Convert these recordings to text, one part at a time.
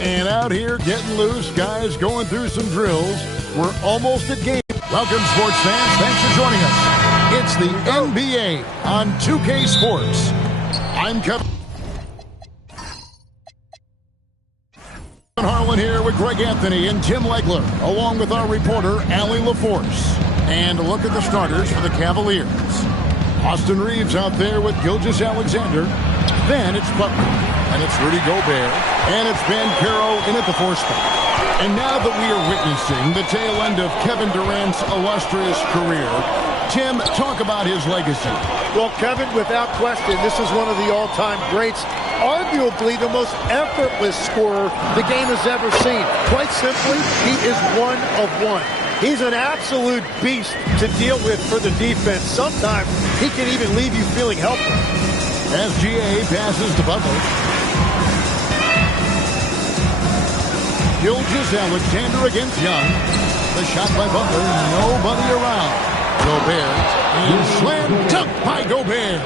And out here getting loose, guys going through some drills. We're almost at game. Welcome, sports fans. Thanks for joining us. It's the NBA on 2K Sports. I'm Kevin Harlan here with Greg Anthony and Tim Legler, along with our reporter, Allie LaForce. And a look at the starters for the Cavaliers. Austin Reeves out there with Gilgeous-Alexander. Then it's Butler, and it's Rudy Gobert, and it's Banchero in at the 4 spot. And now that we are witnessing the tail end of Kevin Durant's illustrious career, Tim, talk about his legacy. Well, Kevin, without question, this is one of the all-time greats. Arguably the most effortless scorer the game has ever seen. Quite simply, he is one of one. He's an absolute beast to deal with for the defense. Sometimes he can even leave you feeling helpless. SGA passes to Butler. Gilgeous-Alexander against Young. The shot by Butler, nobody around. Gobert, and slam dunk by Gobert.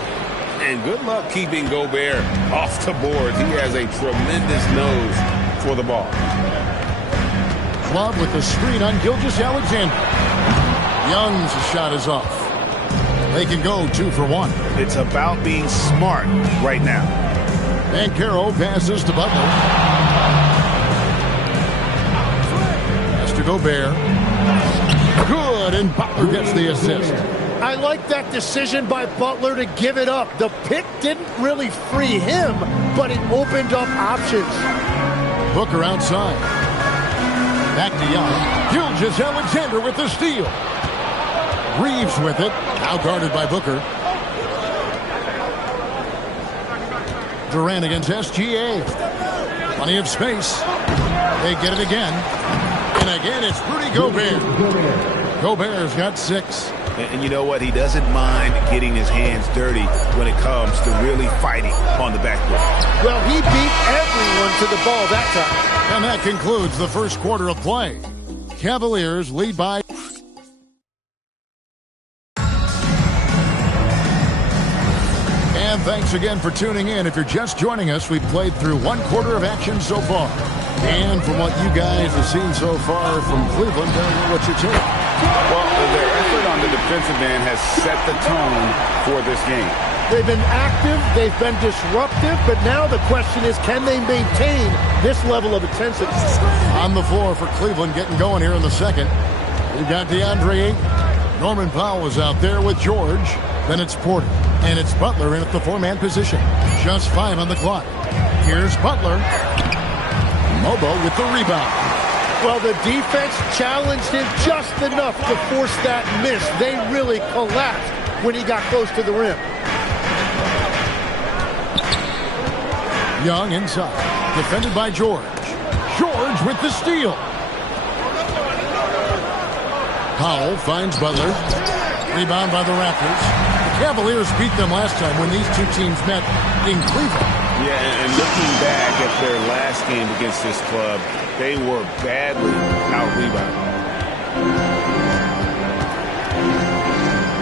And good luck keeping Gobert off the board. He has a tremendous nose for the ball. Love with the screen on Gilgeous-Alexander. Young's shot is off. They can go 2 for 1. It's about being smart right now. Banchero passes to Butler. Pass to Gobert. Good, and Butler gets the assist. I like that decision by Butler to give it up. The pick didn't really free him, but it opened up options. Booker outside. Back to Young. Gilgeous-Alexander with the steal. Reeves with it. Now guarded by Booker. Durant against SGA. Plenty of space. They get it again. And again, it's Rudy Gobert. Gobert's got 6. And you know what? He doesn't mind getting his hands dirty when it comes to really fighting on the backboard. Well, he beat everyone to the ball that time. And that concludes the first quarter of play. Cavaliers lead by... And thanks again for tuning in. If you're just joining us, we've played through 1 quarter of action so far. And from what you guys have seen so far from Cleveland, tell me what you take. Well, their effort on the defensive end has set the tone for this game. They've been active, they've been disruptive, but now the question is, can they maintain this level of intensity? On the floor for Cleveland, getting going here in the second. We've got DeAndre Ayton. Norman Powell is out there with George. Then it's Porter. And it's Butler in at the 4-man position. Just 5 on the clock. Here's Butler. Mobo with the rebound. Well, the defense challenged him just enough to force that miss. They really collapsed when he got close to the rim. Young inside. Defended by George. George with the steal. Powell finds Butler. Rebound by the Raptors. The Cavaliers beat them last time when these two teams met in Cleveland. Yeah, and looking back at their last game against this club, they were badly out-rebounded.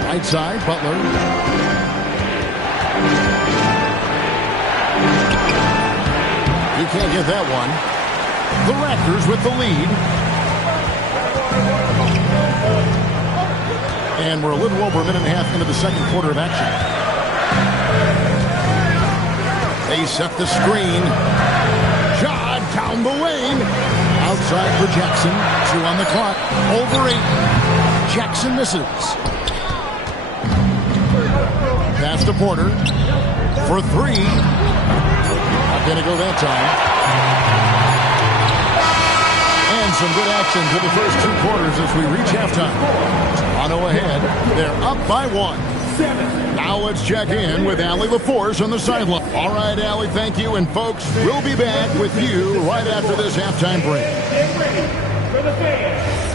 Right side, Butler. You can't get that one. The Raptors with the lead. And we're a little over a minute and a half into the second quarter of action. They set the screen. Ja down the lane. Outside for Jackson. 2 on the clock. Over 8. Jackson misses. Pass to Porter. For 3. Not going to go that time. And some good action to the first 2 quarters as we reach halftime. Toronto ahead. They're up by 1. Now let's check in with Allie LaForce on the sideline. All right, Allie, thank you. And folks, we'll be back with you right after this halftime break. Get ready for the fans.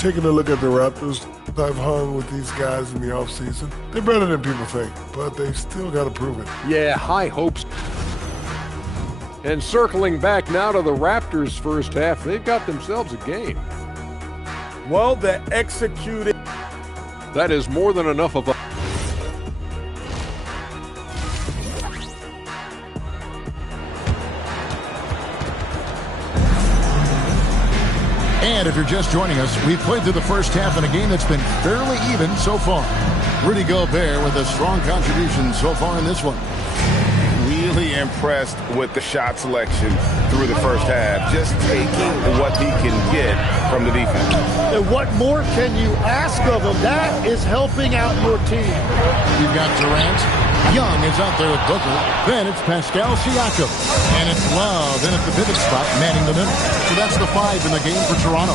Taking a look at the Raptors, I've hung with these guys in the offseason. They're better than people think, but they still got to prove it. Yeah, high hopes. And circling back now to the Raptors' first half, they've got themselves a game. Well, they're executing. That is more than enough of a... And if you're just joining us, we've played through the first half in a game that's been fairly even so far. Rudy Gobert with a strong contribution so far in this one. Really impressed with the shot selection through the first half. Just taking what he can get from the defense. And what more can you ask of him? That is helping out your team. You've got Durant. Young is out there with Booker. Then it's Pascal Siakam. And it's Love in at the pivot spot, manning the middle. So that's the 5 in the game for Toronto.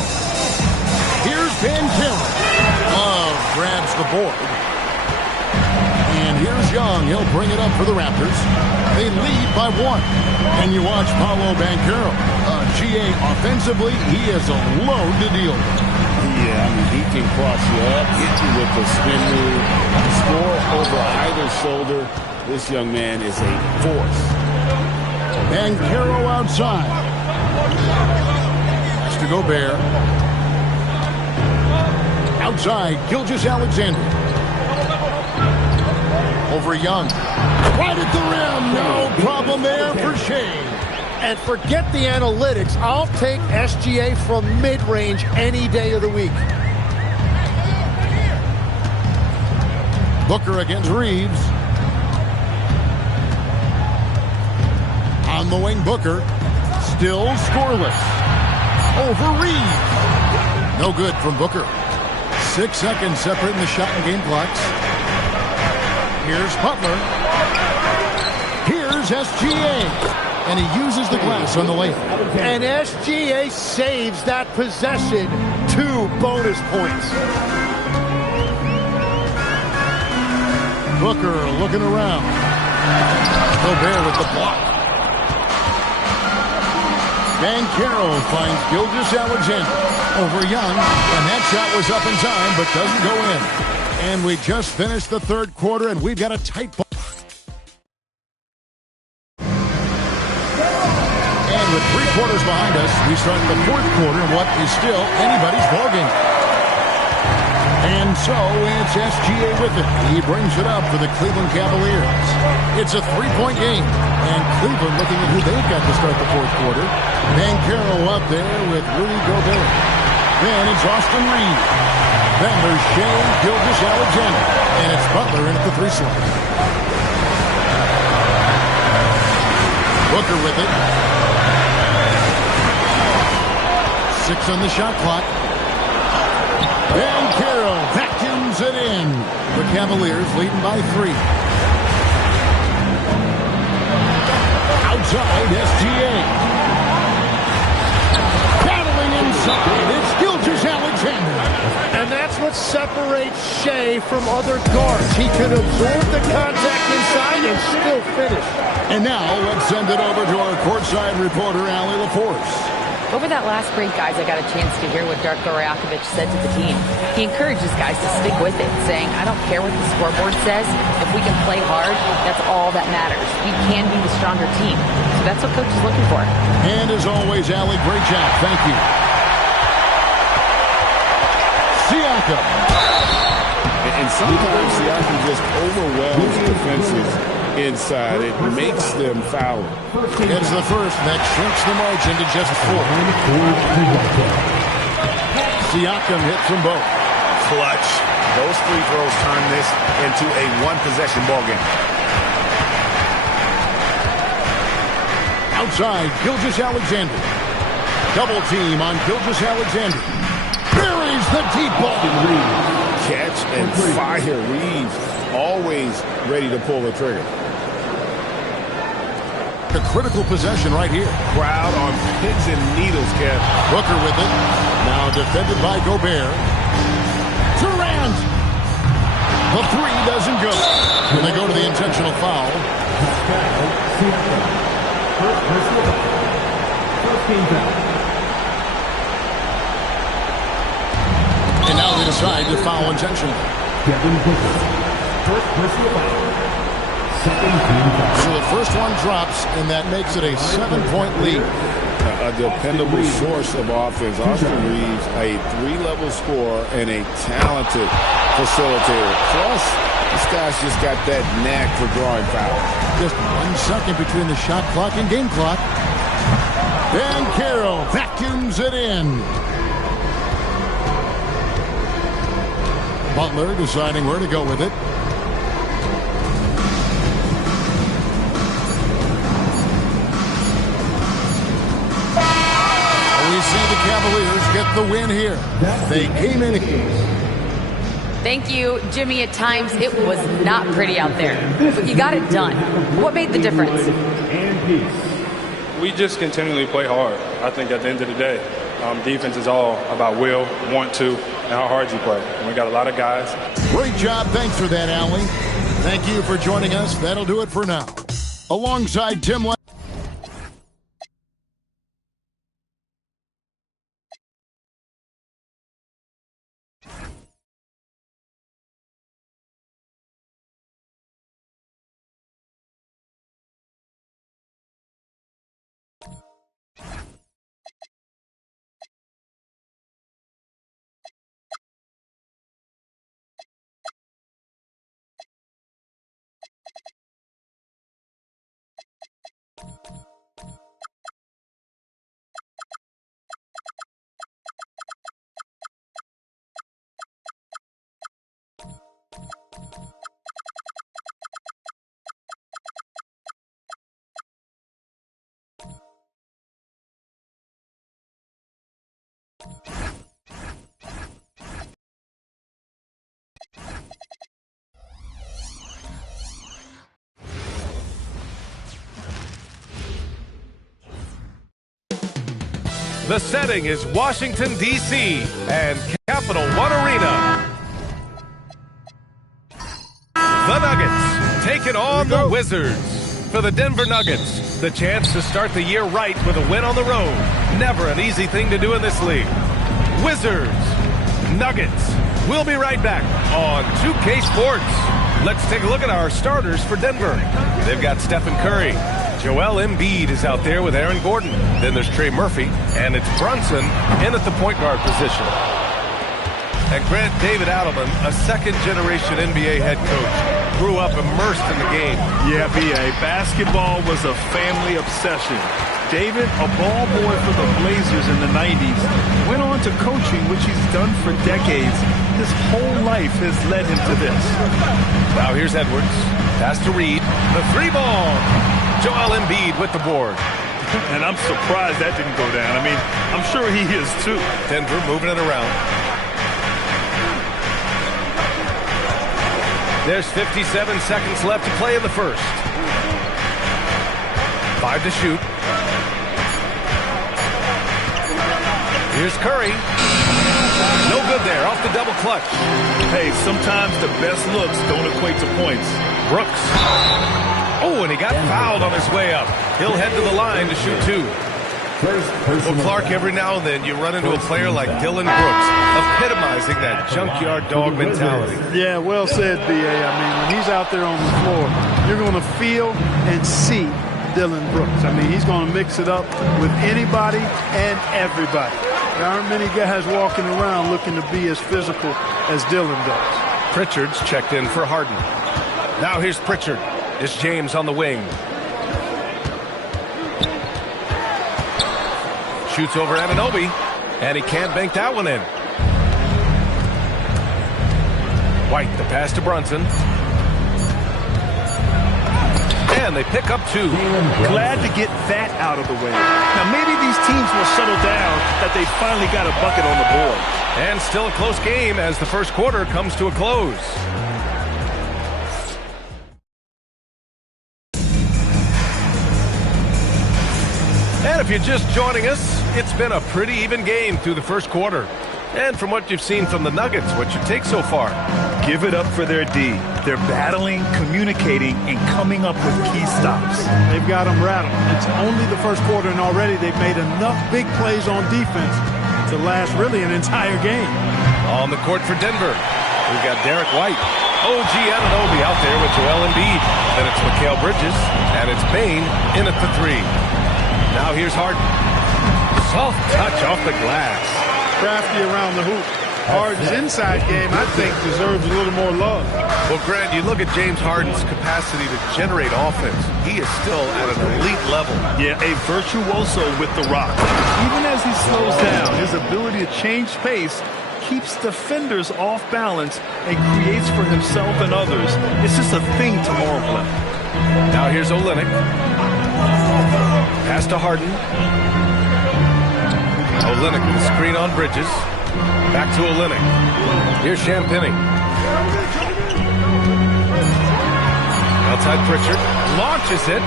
Here's Banchero. Love grabs the board. And here's Young. He'll bring it up for the Raptors. They lead by 1. And you watch Paolo Banchero. GA offensively, he is a load to deal with. Yeah, I mean, he can cross you up, hit you with the spin move, score over either shoulder. This young man is a force. Banchero outside. That's to Gobert. Outside, Gilgeous-Alexander. Over Young. Right at the rim. No problem there for Shea. And forget the analytics. I'll take SGA from mid-range any day of the week. Booker against Reeves. On the wing, Booker. Still scoreless. Over Reeves. No good from Booker. 6 seconds separating the shot and game clocks. Here's Butler. Here's SGA. And he uses the glass on the layup. And SGA saves that possession. 2 bonus points. Booker looking around. Gobert with the block. Banchero finds Gilgeous-Alexander over Young. And that shot was up in time, but doesn't go in. And we just finished the third quarter, and we've got a tight ball. With 3 quarters behind us, we start the fourth quarter in what is still anybody's ballgame. And so it's SGA with it. He brings it up for the Cleveland Cavaliers. It's a 3-point game, and Cleveland looking at who they've got to start the fourth quarter. Banchero up there with Rudy Gobert. Then it's Austin Reeves. Then there's Shea Gilgeous-Alexander, and it's Butler in at the 3 slot. Booker with it. 6 on the shot clock. Banchero vacuums it in. The Cavaliers leading by 3. Outside, SGA. Battling inside. It's Gilgeous-Alexander. And that's what separates Shea from other guards. He can absorb the contact inside and still finish. And now let's send it over to our courtside reporter, Allie LaForce. Over that last break, guys, I got a chance to hear what Darko Rajakovic said to the team. He encourages guys to stick with it, saying, I don't care what the scoreboard says. If we can play hard, that's all that matters. We can be the stronger team. So that's what Coach is looking for. And as always, Allie, great job. Thank you. Siakam. And sometimes Siakam just overwhelms defenses inside. It makes them foul. Gets the first. That shrinks the margin to just 4. Siakam hits from both. Clutch. Those free throws turn this into a 1-possession ball game. Outside, Gilgeous-Alexander. Double team on Gilgeous-Alexander. Buries the deep ball. Catch and fire. Reeves always ready to pull the trigger. A critical possession right here. Crowd on pins and needles, Kev. Booker with it. Now defended by Gobert. Durant. The 3 doesn't go. And they go to the intentional foul. And now they decide to foul intentionally. So the first one drops, and that makes it a 7-point lead. A dependable source of offense. Austin Reeves, a 3-level scorer and a talented facilitator. Plus, this guy's just got that knack for drawing fouls. Just 1 second between the shot clock and game clock. Banchero vacuums it in. Butler deciding where to go with it. We see the Cavaliers get the win here. They came in. Thank you, Jimmy. At times, it was not pretty out there, but you got it done. What made the difference? We just continually play hard. I think at the end of the day, defense is all about will, want to, and how hard you play. And we got a lot of guys. Great job. Thanks for that, Allie. Thank you for joining us. That'll do it for now. Alongside Tim Lane. The setting is Washington, D.C. and Capital One Arena. The Nuggets taking on the Wizards. For the Denver Nuggets, the chance to start the year right with a win on the road. Never an easy thing to do in this league. Wizards, Nuggets. We'll be right back on 2K Sports. Let's take a look at our starters for Denver. They've got Stephen Curry. Joel Embiid is out there with Aaron Gordon. Then there's Trey Murphy, and it's Brunson in at the point guard position. And Grant David Adelman, a second-generation NBA head coach, grew up immersed in the game. Yeah, B.A. Basketball was a family obsession. David, a ball boy for the Blazers in the 90s, went on to coaching, which he's done for decades. His whole life has led him to this. Now here's Edwards. Pass to Reed. The three ball. Joel Embiid with the board. And I'm surprised that didn't go down. I mean, I'm sure he is too. Denver moving it around. There's 57 seconds left to play in the first. 5 to shoot. Here's Curry. No good there, off the double clutch. Hey, sometimes the best looks don't equate to points. Brooks. Oh, and he got fouled on his way up. He'll head to the line to shoot 2. Well, Clark, every now and then you run into a player like Dylan Brooks, epitomizing that junkyard dog mentality. Yeah, well said, B.A. I mean, when he's out there on the floor, you're going to feel and see Dylan Brooks. I mean, he's going to mix it up with anybody and everybody. There aren't many guys walking around looking to be as physical as Dylan does. Pritchard's checked in for Harden. Now here's Pritchard. It's James on the wing. Shoots over Anunoby, and he can't bank that one in. White, the pass to Brunson. And they pick up 2. Glad to get that out of the way. Now, maybe these teams will settle down that they finally got a bucket on the board. And still a close game as the first quarter comes to a close. And if you're just joining us, it's been a pretty even game through the first quarter. And from what you've seen from the Nuggets, what's your take so far? Give it up for their D. They're battling, communicating, and coming up with key stops. They've got them rattled. It's only the first quarter, and already they've made enough big plays on defense to last really an entire game. On the court for Denver, we've got Derek White. OG Anunoby out there with Joel Embiid. Then it's Mikal Bridges, and it's Bane in at the 3. Now here's Harden. Soft touch off the glass. Crafty around the hoop. Harden's inside game, I think, deserves a little more love. Well, Grant, you look at James Harden's capacity to generate offense. He is still at an elite level. Yeah, a virtuoso with the rock. Even as he slows down, his ability to change pace keeps defenders off balance and creates for himself and others. It's just a thing tomorrow play. Now here's Olynyk. Pass to Harden. Olynyk with the screen on Bridges. Back to Olynyk. Here's Champagnie. Outside Pritchard. Launches it.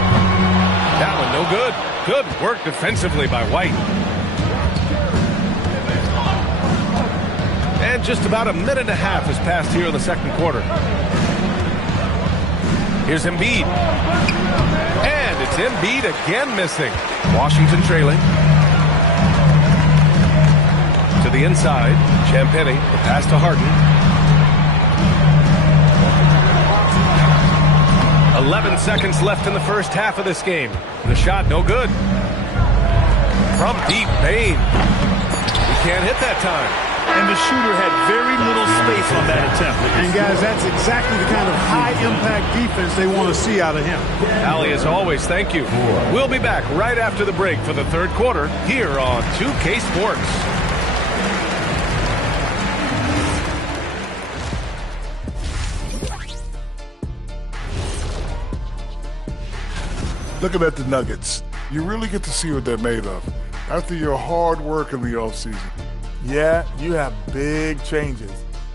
That one no good. Good work defensively by White. And just about a minute and a half has passed here in the second quarter. Here's Embiid. And it's Embiid again missing. Washington trailing. To the inside. Champagnie. The pass to Harden. 11 seconds left in the first half of this game. The shot no good. From deep, Payne. He can't hit that time. And the shooter had very little space on that attempt. And guys, that's exactly the kind of high-impact defense they want to see out of him. Allie, as always, thank you. We'll be back right after the break for the third quarter here on 2K Sports. Looking at the Nuggets, you really get to see what they're made of after your hard work in the offseason. Yeah, you have big changes,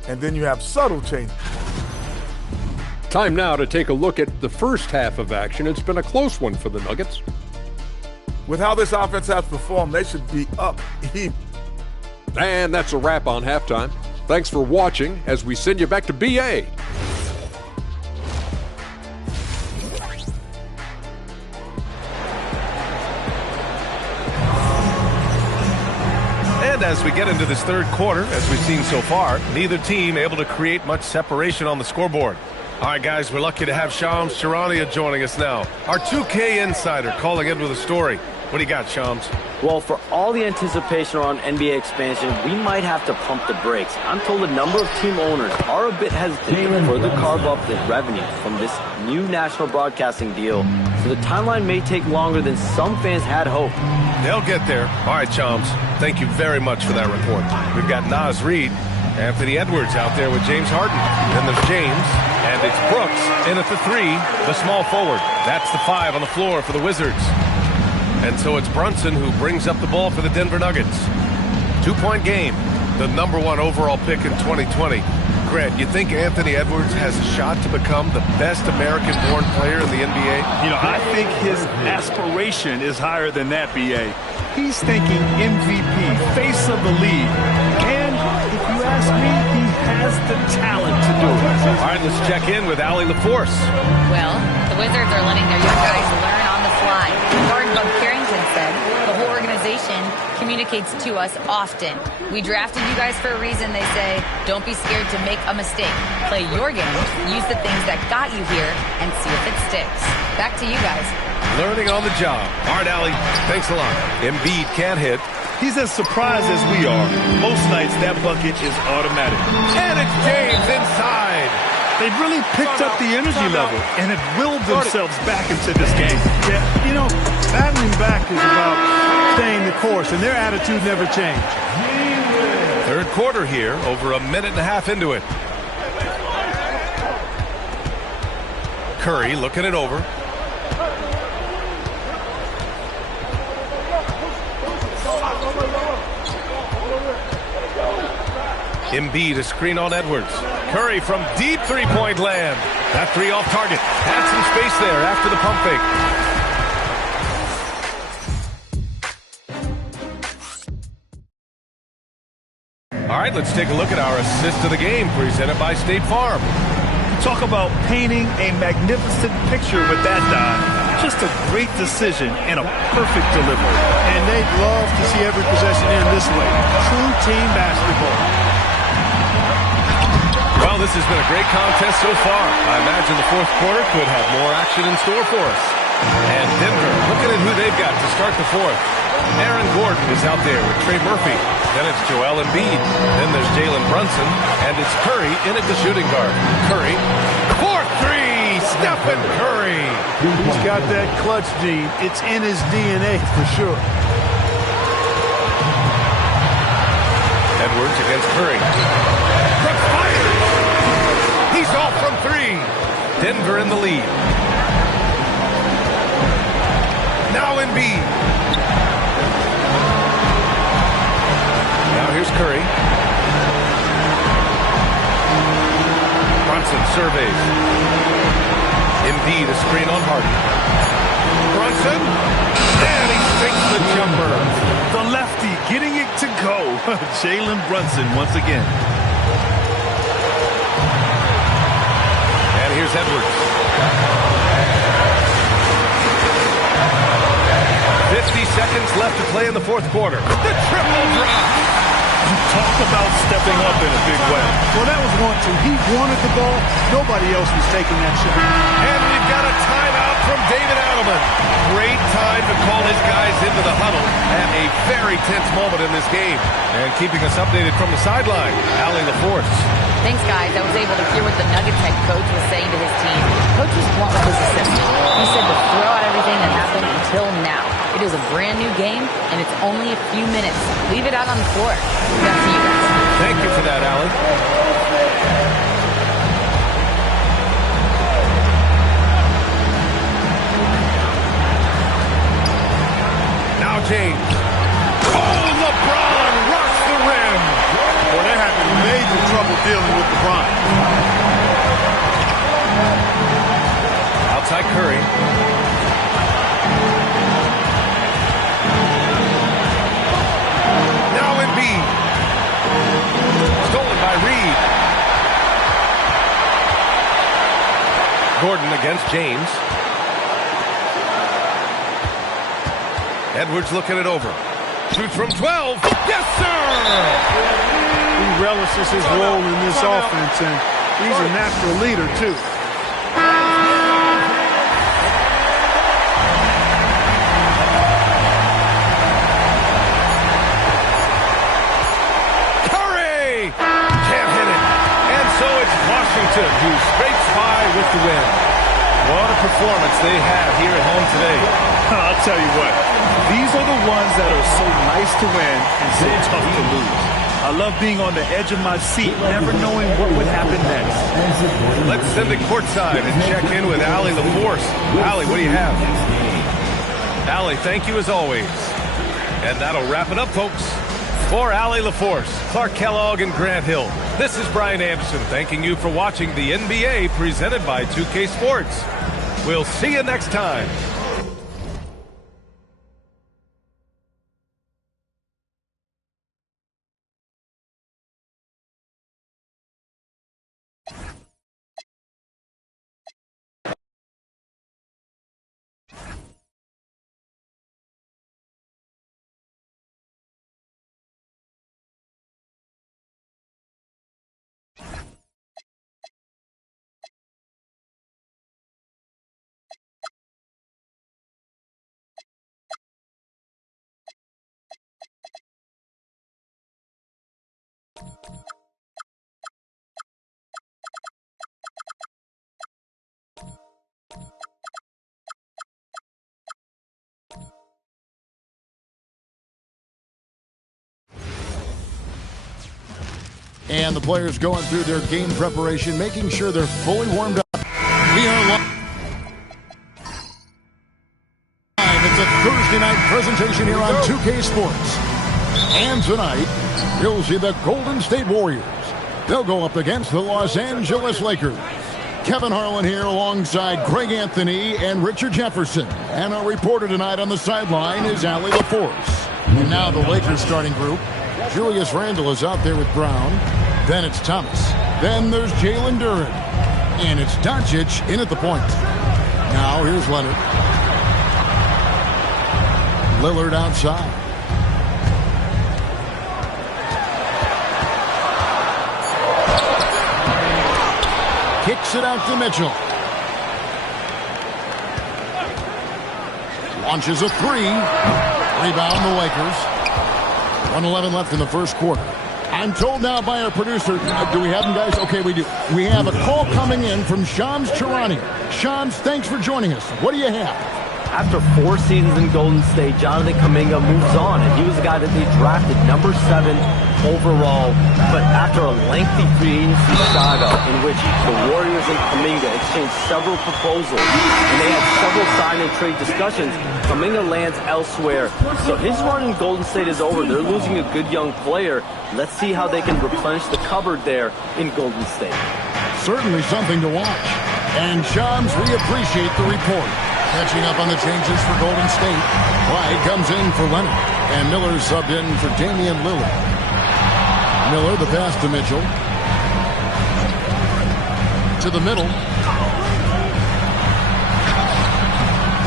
and then you have subtle changes. Time now to take a look at the first half of action. It's been a close one for the Nuggets. With how this offense has performed, they should be up. And that's a wrap on halftime. Thanks for watching as we send you back to BA. And as we get into this third quarter, as we've seen so far, neither team able to create much separation on the scoreboard. All right, guys, we're lucky to have Shams Charania joining us now. Our 2K insider calling in with a story. What do you got, Shams? Well, for all the anticipation around NBA expansion, we might have to pump the brakes. I'm told a number of team owners are a bit hesitant to further carve up the revenue from this new national broadcasting deal, so the timeline may take longer than some fans had hoped. They'll get there. All right, Shams, thank you very much for that report. We've got Naz Reid, Anthony Edwards out there with James Harden. Then there's James, and it's Brooks in at the 3, the small forward. That's the 5 on the floor for the Wizards. And so it's Brunson who brings up the ball for the Denver Nuggets. 2-point game, the #1 overall pick in 2020. Grant, you think Anthony Edwards has a shot to become the best American-born player in the NBA? You know, I think his aspiration is higher than that, B.A. He's thinking MVP, face of the league. And if you ask me, he has the talent to do it. All right, let's check in with Allie LaForce. Well, the Wizards are letting their young guys learn on the fly. Guard Bud Carrington said the whole organization communicates to us often. We drafted you guys for a reason, they say. Don't be scared to make a mistake. Play your game, use the things that got you here, and see if it sticks. Back to you guys. Learning on the job. All right, Allie, thanks a lot. Embiid can't hit. He's as surprised as we are. Most nights, that bucket is automatic. And it's James inside. They've really picked up the energy level and have willed themselves back into this game. Yeah, you know, battling back is about staying the course, and their attitude never changed. Third quarter here, over a minute and a half into it. Curry looking it over. Embiid, a screen on Edwards. Curry from deep three-point land. That 3 off target. Had some space there after the pump fake. All right, let's take a look at our assist of the game presented by State Farm. Talk about painting a magnificent picture with that dive. Just a great decision and a perfect delivery. And they'd love to see every possession end this way. True team basketball. Well, this has been a great contest so far. I imagine the fourth quarter could have more action in store for us. And Denver, looking at who they've got to start the fourth. Aaron Gordon is out there with Trey Murphy. Then it's Joel Embiid. Then there's Jalen Brunson. And it's Curry in at the shooting guard. Curry, 4-3, Stephen Curry. He's got that clutch gene. It's in his DNA for sure. Edwards against Curry. Brooks fires! He's off from three. Denver in the lead. Now Embiid. Now here's Curry. Brunson surveys. Embiid, a screen on Harden. Brunson. And he sinks the jumper. The lefty getting it to go. Jalen Brunson once again. And here's Edwards. 50 seconds left to play in the fourth quarter. The triple drop. Talk about stepping up in a big way. Well, that was 1-2. He wanted the ball. Nobody else was taking that shot. And we've got a timeout from David Adelman. Great time to call his guys into the huddle at a very tense moment in this game. And keeping us updated from the sideline, Allie LaForce. Thanks, guys. I was able to hear what the Nuggets head coach was saying to his team. Coach was blunt with his assistant. He said to throw out everything that happened until now. It is a brand new game, and it's only a few minutes. Leave it out on the floor. Back to you guys. Thank you for that, Allie. Now James. Oh, LeBron rocks the rim. Boy, they're having major trouble dealing with LeBron. Outside Curry. Now Embiid. Stolen by Reed. Gordon against James. Edwards looking it over. Shoots from 12. Yes, sir! He relishes his role in this offense, and he's a natural leader, too. Curry! Can't hit it. And so it's Washington who scrapes by with the win. What a performance they have here at home today. I'll tell you what. These are the ones that are so nice to win and so tough to lose. I love being on the edge of my seat, never knowing what would happen next. Let's send it courtside and check in with Allie LaForce. Allie, what do you have? Allie, thank you as always. And that'll wrap it up, folks. For Allie LaForce, Clark Kellogg, and Grant Hill, this is Brian Anderson thanking you for watching the NBA presented by 2K Sports. We'll see you next time. And the players going through their game preparation, making sure they're fully warmed up. We are live. It's a Thursday night presentation here on 2K Sports. And tonight, you'll see the Golden State Warriors. They'll go up against the Los Angeles Lakers. Kevin Harlan here alongside Greg Anthony and Richard Jefferson. And our reporter tonight on the sideline is Allie LaForce. And now the Lakers starting group. Julius Randle is out there with Brown. Then it's Thomas. Then there's Jalen Duren. And it's Doncic in at the point. Now here's Leonard. Lillard outside. Kicks it out to Mitchell. Launches a three. Rebound the Lakers. 1:11 left in the first quarter. I'm told now by our producer, do we have them, guys? Okay, we do. We have a call coming in from Shams Charania. Shams, thanks for joining us. What do you have? After 4 seasons in Golden State, Jonathan Kuminga moves on, and he was the guy that they drafted number 7 overall. But after a lengthy free agency saga in which the Warriors and Kuminga exchanged several proposals, and they had several sign and trade discussions, Kuminga lands elsewhere. So his run in Golden State is over. They're losing a good young player. Let's see how they can replenish the cupboard there in Golden State. Certainly something to watch. And Shams, we appreciate the report. Catching up on the changes for Golden State. Clyde comes in for Leonard. And Miller subbed in for Damian Lillard. Miller, the pass to Mitchell. To the middle.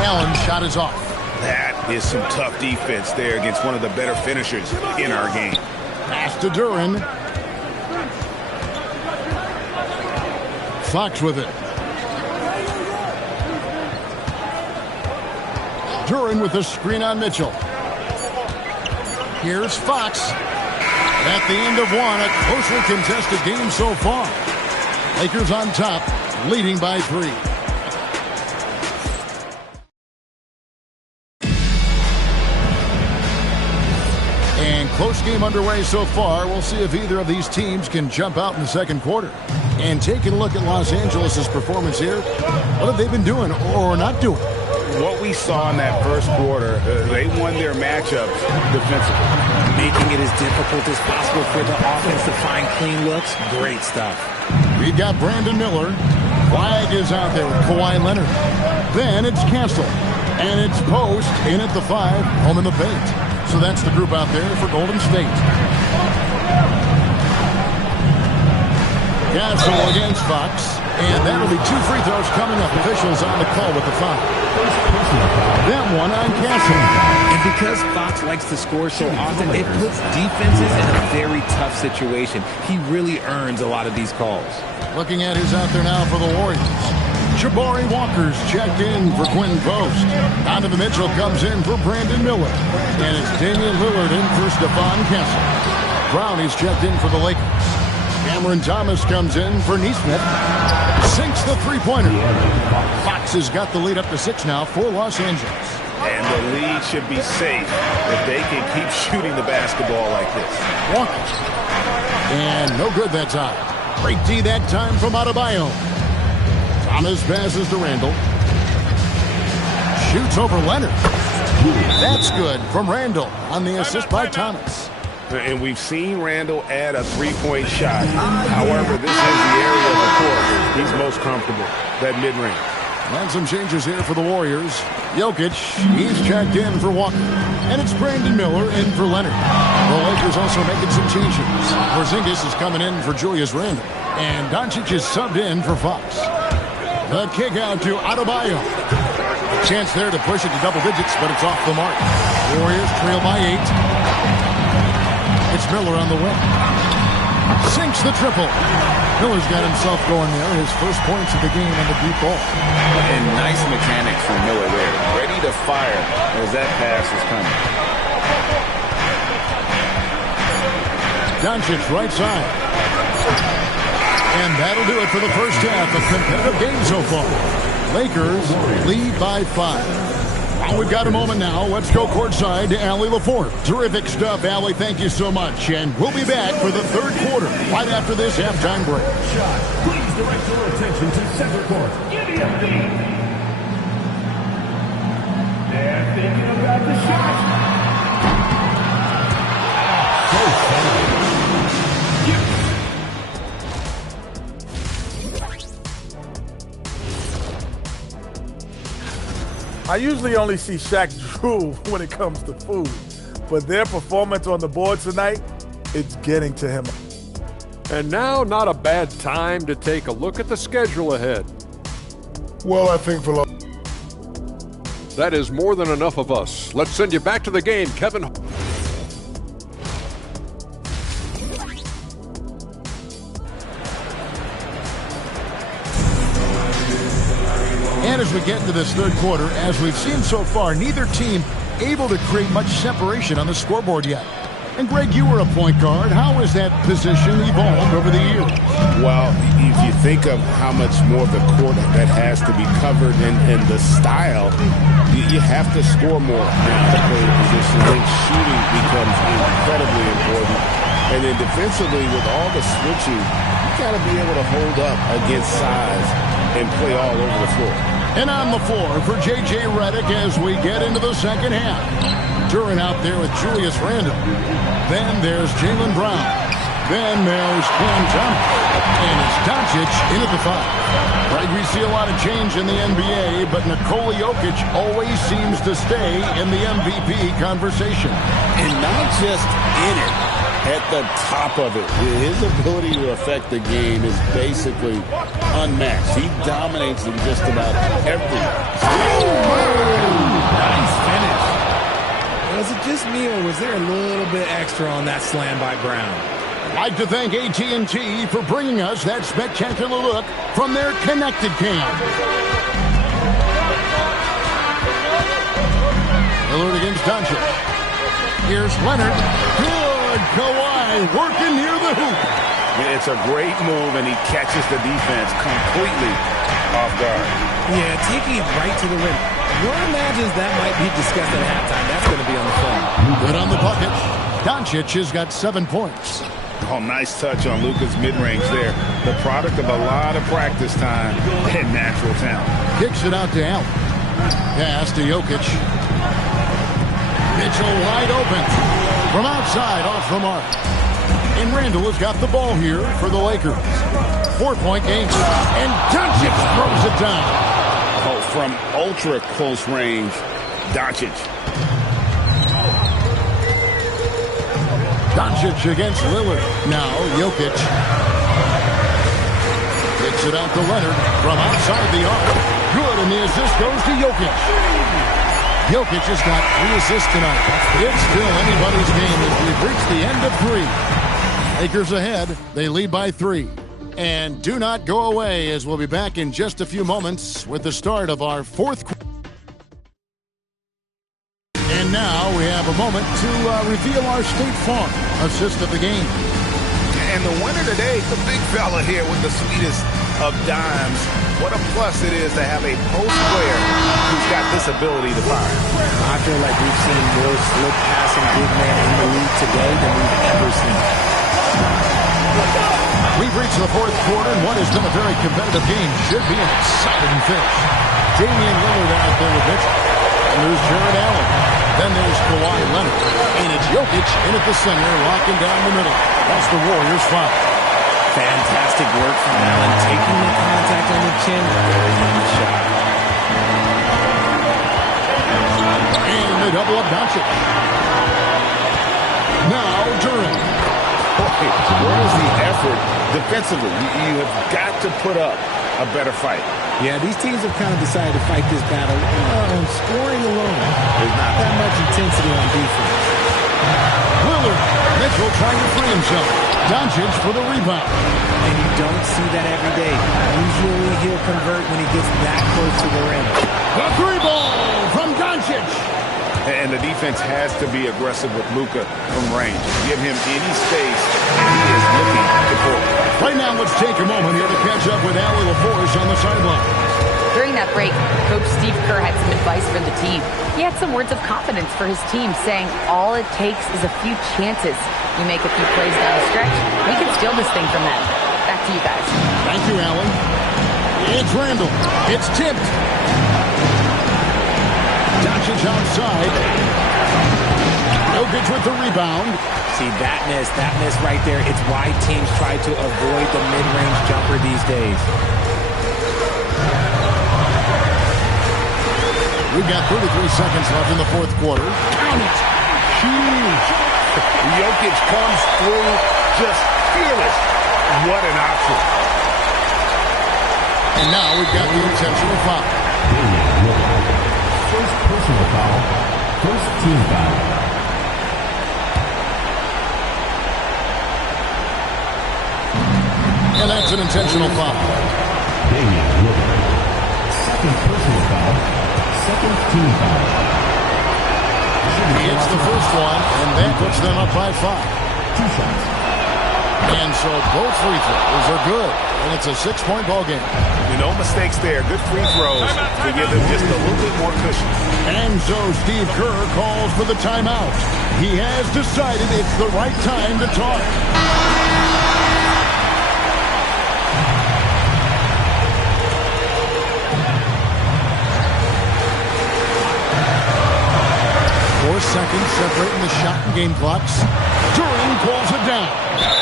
Allen shot is off. That is some tough defense there against one of the better finishers in our game. Pass to Duren. Fox with it. Duren with the screen on Mitchell. Here's Fox. At the end of one, a closely contested game so far. Lakers on top, leading by 3. And close game underway so far. We'll see if either of these teams can jump out in the second quarter. And taking a look at Los Angeles' performance here, what have they been doing or not doing? What we saw in that first quarter, they won their matchups defensively. Making it as difficult as possible for the offense to find clean looks. Great stuff. We've got Brandon Miller. Flag is out there with Kawhi Leonard. Then it's Castle. And it's Post in at the 5, home in the paint. So that's the group out there for Golden State. Castle against Fox. And that'll be 2 free throws coming up. Officials on the call with the foul. That one on Castle. And because Fox likes to score so often, it puts defenses in a very tough situation. He really earns a lot of these calls. Looking at who's out there now for the Warriors. Jabari Walker's checked in for Quinn Post. Donovan Mitchell comes in for Brandon Miller. And it's Damian Lillard in for Stephon Castle. Brownie's checked in for the Lakers. Cameron Thomas comes in for Nesmith. Sinks the three-pointer. Fox has got the lead up to 6 now for Los Angeles. And the lead should be safe if they can keep shooting the basketball like this. Walker. And no good that time. Great D that time from Adebayo. Thomas passes to Randall. Shoots over Leonard. That's good from Randall on the assist by Thomas. And we've seen Randall add a 3-point shot. However, this is the area of the court he's most comfortable, that mid-range. And some changes here for the Warriors. Jokic, he's checked in for Walker. And it's Brandon Miller in for Leonard. The Lakers also making some changes. Porzingis is coming in for Julius Randle. And Doncic is subbed in for Fox. The kick out to Adebayo. Chance there to push it to double digits, but it's off the mark. Warriors trail by 8. It's Miller on the wing. Sinks the triple. Miller's got himself going there. His first points of the game on the deep ball. And nice mechanics from Miller there. Ready to fire as that pass is coming. Doncic right side. And that'll do it for the first half of competitive game so far. Lakers lead by 5. We've got a moment now. Let's go courtside to Allie LaForte. Terrific stuff, Allie. Thank you so much. And we'll be back for the third quarter right after this halftime break. Please direct your attention to center court. Give me a beat. They're thinking about the shot. I usually only see Shaq drool when it comes to food, but their performance on the board tonight, it's getting to him. And now, not a bad time to take a look at the schedule ahead. Well, I think for that is more than enough of us. Let's send you back to the game, Kevin. And as we get into this third quarter, as we've seen so far, neither team able to create much separation on the scoreboard yet. And Greg, you were a point guard. How has that position evolved over the years? Well, if you think of how much more of the court that has to be covered and the style, you have to score more now to play the position. Then shooting becomes incredibly important. And then defensively, with all the switching, you got to be able to hold up against size and play all over the floor. And on the floor for J.J. Redick as we get into the second half. Duran out there with Julius Randle. Then there's Jaylen Brown. Then there's Cam Thomas. And it's Doncic in at the 5. Right, we see a lot of change in the NBA, but Nikola Jokic always seems to stay in the MVP conversation. And not just in it, at the top of it. His ability to affect the game is basically unmatched. He dominates in just about everything. Nice finish. Was it just me, or was there a little bit extra on that slam by Brown? I'd like to thank AT&T for bringing us that spectacular look from their connected cam. Lillard against Doncic. Here's Leonard. Good. Kawhi working near the hoop. Yeah, it's a great move, and he catches the defense completely off guard. Yeah, taking it right to the rim. One imagines that might be discussed at halftime. That's going to be on the phone. Good on the bucket. Doncic has got 7 points. Oh, nice touch on Luka's mid-range there. The product of a lot of practice time and natural talent. Kicks it out to Allen. Pass to Jokic. Mitchell wide open. From outside, off the mark. And Randle has got the ball here for the Lakers. 4-point game. And Doncic throws it down. Oh, from ultra close range, Doncic. Doncic against Lillard. Now Jokic. Kicks it out to Leonard from outside the arc. Good, and the assist goes to Jokic. Jokic has got 3 assists tonight. It's still anybody's game as we've reached the end of 3. Lakers ahead. They lead by 3. And do not go away as we'll be back in just a few moments with the start of our 4th quarter. And now we have a moment to reveal our State Farm assist of the game. And the winner today, the big fella here with the sweetest of dimes. What a plus it is to have a post player who's got this ability to fire. I feel like we've seen more slick passing big man in the league today than we've ever seen. We've reached the 4th quarter, and what has been a very competitive game should be an exciting finish. Damian Lillard out there with Mitchell. And there's Jared Allen. Then there's Kawhi Leonard. And it's Jokic in at the center, locking down the middle. That's the Warriors' foul. Fantastic work from Allen, taking the contact on the chin. Very nice shot. And they double up Doncic. Now Duran. Where's the effort defensively? You have got to put up a better fight. Yeah, these teams have kind of decided to fight this battle on scoring alone. There's not that much intensity on defense. Lillard. Mitchell trying to free himself. Doncic for the rebound. And you don't see that every day. Usually he'll convert when he gets that close to the rim. The 3-ball from Doncic. And the defense has to be aggressive with Luka from range. Give him any space, and he is looking to pull. Right now, let's take a moment here to catch up with Allie LaForce on the sideline. During that break, Coach Steve Kerr had some advice for the team. He had some words of confidence for his team, saying all it takes is a few chances. We make a few plays down the stretch, we can steal this thing from them. Back to you guys. Thank you, Allen. It's Randle. It's tipped. Doncic outside. Jokic with the rebound. See, that miss right there, it's why teams try to avoid the mid-range jumper these days. We've got 33 seconds left in the 4th quarter. Count it. Huge. Jokic comes through just fearless. What an option. And now we've got the intentional foul. First personal foul. First team foul. And that's an intentional foul. Second personal foul. Second team foul. He hits the first one, and that puts them up by 5. And so both free throws are good, and it's a 6-point ball game. No mistakes there. Good free throws to give them just a little bit more cushion. And so Steve Kerr calls for the timeout. He has decided it's the right time to talk. Seconds separating the shot and game clocks. Duran pulls it down,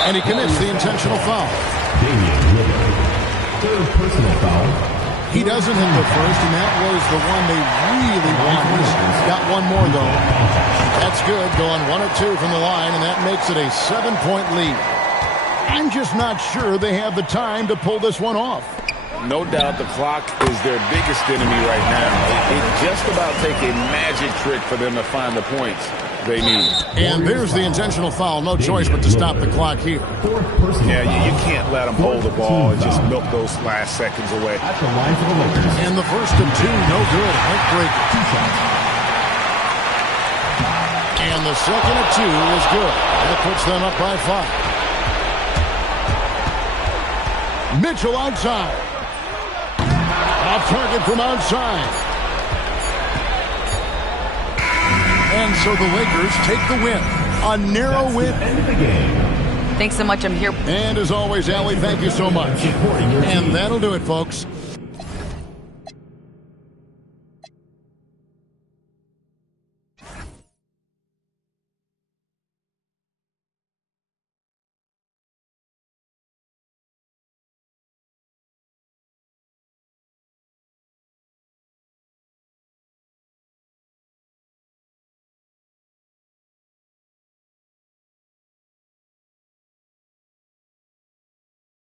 and he commits the intentional foul. Third personal foul. He doesn't hit the first, and that was the one they really wanted. Got one more, though. That's good, going 1 of 2 from the line, and that makes it a 7-point lead. I'm just not sure they have the time to pull this one off. No doubt the clock is their biggest enemy right now. It just about take a magic trick for them to find the points they need. And there's the intentional foul. No choice but to stop the clock here. Yeah, you can't let them hold the ball and just milk those last seconds away. And the first of 2, no good. Heartbreaker. And the second of 2 is good. That puts them up by 5. Mitchell outside. Off target from outside. And so the Lakers take the win. A narrow win. Thanks so much. I'm here. And as always, Allie, thank you so much. And that'll do it, folks.